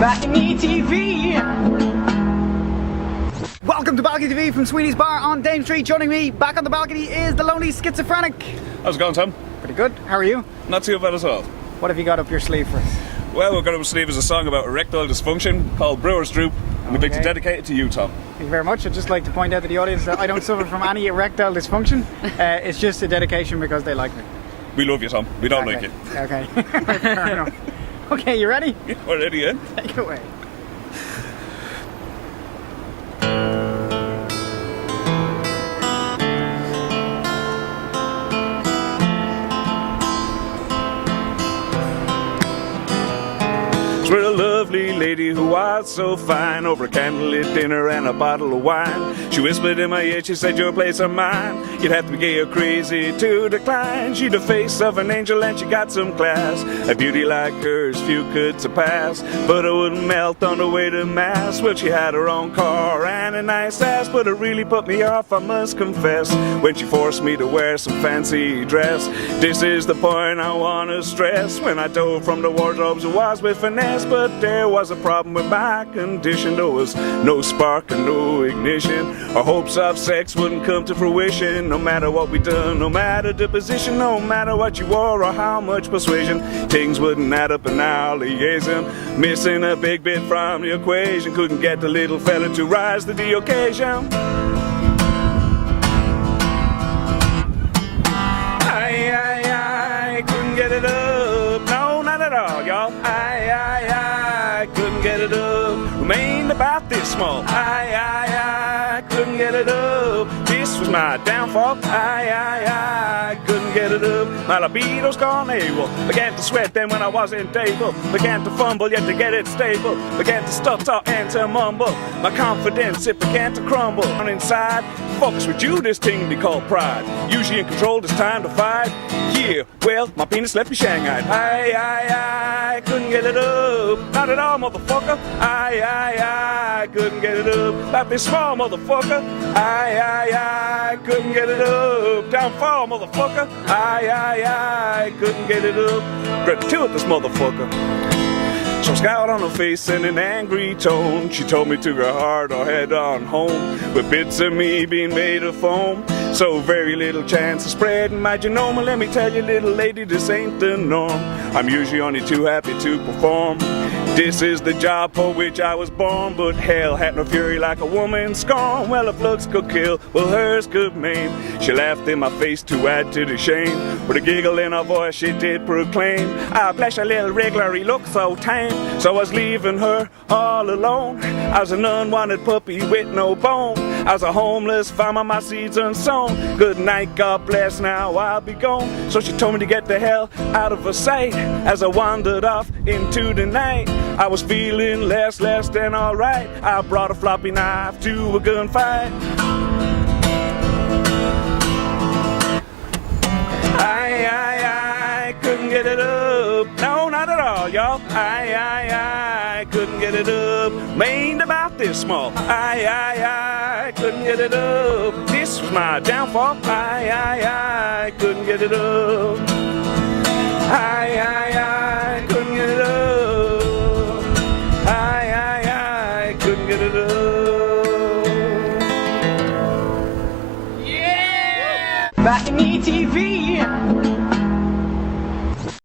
BalconyTV! Welcome to BalconyTV from Sweeney's Bar on Dame Street. Joining me back on the balcony is the lonely schizophrenic. How's it going, Tom? Pretty good. How are you? Not too bad at all. What have you got up your sleeve for us? Well, we've got up our sleeve is a song about erectile dysfunction called Brewer's Droop, and we'd like to dedicate it to you, Tom. Thank you very much. I'd just like to point out to the audience that I don't suffer from any erectile dysfunction. It's just a dedication because they like me. We love you, Tom. We don't like you. Okay. Fair enough. Okay, you ready? Yeah, we're ready, yeah? Take it away. We're a lovely lady who was so fine, over a candlelit dinner and a bottle of wine. She whispered in my ear, she said, your place or mine. You'd have to be gay or crazy to decline. She'd the face of an angel and she got some class. A beauty like hers few could surpass, but I wouldn't melt on the way to mass. Well, she had her own car and a nice ass, but it really put me off, I must confess, when she forced me to wear some fancy dress. This is the point I wanna stress. When I dove from the wardrobes, it was with finesse, but there was a problem with my condition. There was no spark and no ignition. Our hopes of sex wouldn't come to fruition, no matter what we done, no matter the position, no matter what you wore or how much persuasion. Things wouldn't add up in our liaison. Missing a big bit from the equation, couldn't get the little fella to rise to the occasion. I couldn't get it up, no, not at all, y'all. I couldn't get it up, remained about this small. I couldn't get it up, this was my downfall. I couldn't get it up, my libido's gone AWOL. Began to sweat then when I wasn't able, began to fumble yet to get it stable, began to stutter and to mumble, my confidence it began to crumble. On inside, focus with you, this thing they call pride. Usually in control, it's time to fight. Yeah, well, my penis left me shanghaied. I couldn't get it up, not at all, motherfucker. I couldn't get it up, about this small motherfucker. I couldn't get it up, downfall, motherfucker. I couldn't get it up, gratuitous motherfucker. Some scout on her face in an angry tone. She told me to go hard or head on home, with bits of me being made of foam. So very little chance of spreading my genome. Let me tell you, little lady, this ain't the norm. I'm usually only too happy to perform. This is the job for which I was born, but hell had no fury like a woman's scorn. Well, if looks could kill, well, hers could maim. She laughed in my face to add to the shame. With a giggle in her voice, she did proclaim, ah, bless her little wriggler, he looks so tame. So I was leaving her all alone. I was an unwanted puppy with no bone. I was a homeless farmer, my seeds unsown. Good night, God bless, now I'll be gone. So she told me to get the hell out of her sight. As I wandered off into the night, I was feeling less than alright. I brought a floppy knife to a gunfight. I couldn't get it up, no, not at all, y'all. I couldn't get it up, remained about this small. I couldn't get it up, this was my downfall. I couldn't get it up. I couldn't get it up. I couldn't get it up. Yeah! BalconyTV!